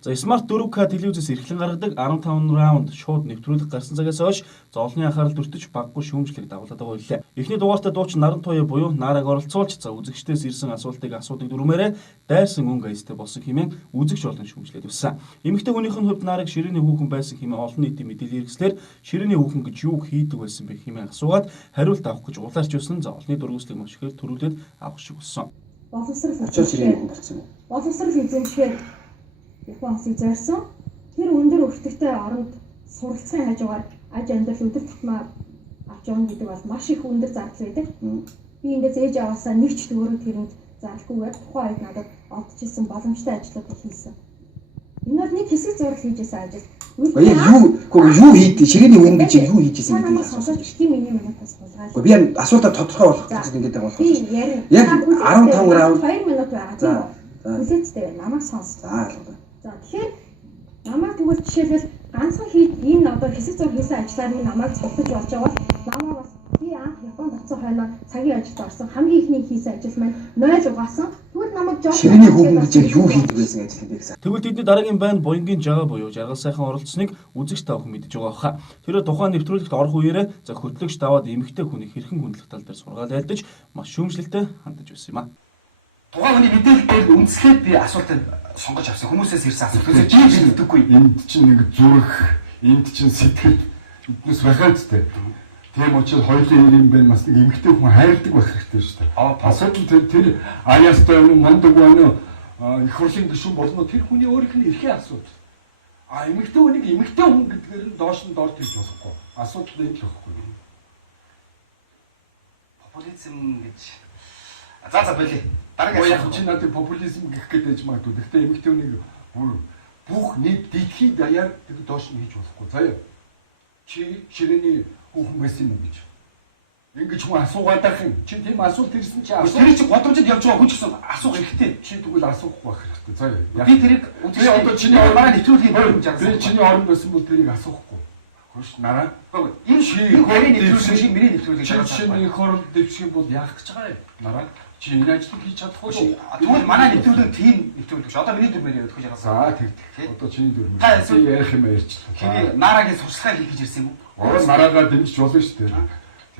За Smart 4K телевизээс эрхлэн гаргадаг 15 раунд шууд нэвтрүүлэг гарсан цагаас хойш зоолны анхаарал өртөж баггүй шүүмжлэг дагуулдаг байлаа. Эхний дугаартаа дуучин Наран Туяа буюу Нараг оролцуулж үзэгчдээс ирсэн асуудыг дөрмээрээ дайрсан өнгө аястай болсон хэмээн үзэгч олон шүүмжлээд байсан. Эмэгтэй хүнийх нь хувьд Нараг ширээний хүүхэн байсан хэмээн олон нийтийн мэдээлэл хэрэгслээр ширээний хүүхэн гэж юу хийдэг байсан бэ хэмээн асуугаад хариулт авах гэж улаарч байсан. За олонний дургүйслийг маш ихээр төрүүлээд авах шиг болсон. Боловсрал эзэмшгээр Японыг зорьсон. Тэр өндөр өртөгтэй оронд суралцахын хажуугаар аж амьдрал өдөр тутмаа авч явна гэдэг бол маш их өндөр зардал байдаг. Би ингээд ээж аваасаа нэг ч төгрөг тэрэнд зарлахгүйгээр тухайн үед надад олдчихсан боломжтой ажлуудыг хийсэн. Энэ бол нэг хэсэг зураг хийжсэн ажил. Юу хийдэ? Ширээний хүн гэж юу хийжсэн гэдэг. Сонсож тийм миний минутаас булгаал. Би асуултаа тодорхой болгох гэж ингээд байгаа болох. Яг 15 раунд 2 минут байгаа тийм үү? Хүлээцтэй намайг сонс. За тэгэхээр намайг тэгвэл жишээлбэл ганцхан энэ одоо хэсэг зураг хийсэн ажлаар минь намайг цогтож болж байгаа бол намайг бас би анх Японд очсон хойно цагийн ажилд орсон хамгийн ихний хийсэн ажил маань 0 угаасан. Тэгвэл намайг жоо ширээний хүүхэн гэж юу хийдэг байсан ажил юм бэ гэсэн. Тэгвэл тэдний дараагийн банд Буянгийн жагаа буюу жаргал сайхан оролцсныг үзэгч тавхан мэдж байгаа хаа. Тэр тухайн нэвтрүүлэгт орох үеэрээ за хөтлөгч даваад эмэгтэй хүнийг хэрхэн хүндлэх тал дээр сургаал айлдаж маш шүүмжлэлтэй хандаж байсан юм а. Тухайн хүний мэдээлэл дээр үндэслээд би асуултад сонгож авсан хүмүүсээс ирсэн асуулт. Жийж мэддэггүй. Энд чинь нэг зүрх, энд чинь сэтгэл эднээс байхаа зүтэй. Тийм учраас хоёулын юм байна бас нэг эмгтэй хүн хайрладаг байх хэрэгтэй шүү дээ. Асуудал тэр аяастай юм мондөг байна. Их хурлын гишүүн болно. Тэр хүний өөрийнх нь эрхээ асуудал. Эмгтэй хүнийг эмгтэй хүн гэдгээр нь доош нь доор тэгж болохгүй. Асуудал энэ л байхгүй. Популизм гэж. За болий. Дараагийн асуулт чинь надад популизм гэх гэдэг юм аа. Гэхдээ эмгтэй хүнийг бүх нийт дэлхийд даяар тэр доош нь хийж болохгүй. Заяа. Чи ширээний хүүхэн байсан юм гэж. Ингэж хүн асуугаад байх юм. Чи тийм асуулт ирсэн чи асуу. Тэр чи годомжид явж байгаа хүн ч гэсэн асуух хэрэгтэй. Чи тэгвэл асуухгүй байх хэрэгтэй. Заяа. Би тэрийг одоо чиний мараа нэвтрүүлгийн юм жаа. Би чиний оронд байсан бол тэрийг асуухгүй. Хөөш нараа. Энэ харийн нэвтрүүлэг шиг миний нэвтрүүлгийг жаа. Чиний хорол дэвших бол яах гэж байгаа юм. Нараа. Чи энэ ажлыг хийж чадахгүй шүү. Тэгвэл манай нэвтрүүлэг тийм нэвтрүүлэг шүү. Одоо миний дүрмээр явах гэж байгаа. За тэг. Одоо чиний дүрмээр. Би ярих юм ярьчлаа. Тэгээ нарагийн сурчлагаа хийх гэж ирсэн юм уу? Нараага дэмжиж болно шүү дээ.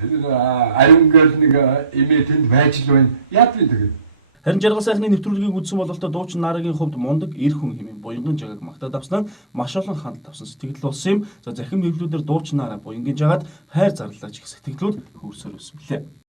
Тэр аюунгаар нэг эмээ тэнд байж л байна. Яад вэ тэгээд? Харин жаргал сайхны нэвтрүүлгийг үзсэн бололтой дуучин Нарагийн хувьд мундаг эр хүн хэмээн Буянгын жагааг магтаад авснаа маш олон хандлт авсан сэтгэл болсон юм. За захим нэвтрүүлгээр дуучин Нараа Буянгийн жагаад хайр зарлаач гэх сэтгэлүүд хөрсөөр өсвөлээ.